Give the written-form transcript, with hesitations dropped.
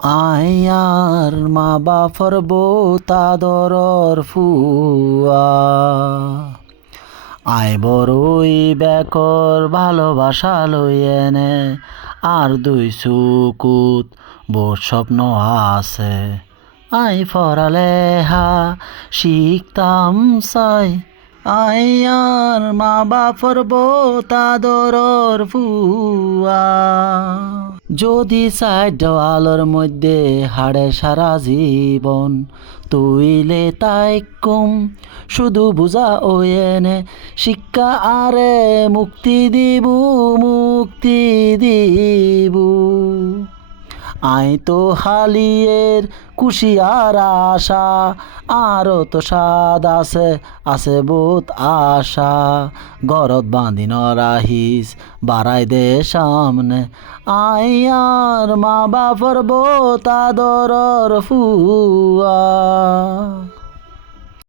আয়ার মা বাপর তাদরর ফুয়া আয় বড়ই বেকর ভালোবাসা লই এনে আর দুই চকুত বোর স্বপ্ন আছে আই পড়ালেহা শিখতাম চাই আয়ার মা বাপর তাদরর ফুয়া যদি চাই দেওয়ালর মধ্যে হাড়ে সারা জীবন তুইলে তাই কম শুধু বুঝা ওয়েনে শিক্ষা আরে মুক্তি দিবু আই তো হালিয়ের কুশিয়ার আশা আরো তো স্বাদ আছে বহুত আশা গরত বাঁধি নরাহিস বাড়াই দে সামনে আয়ার মা বাপর তাদরর ফুয়া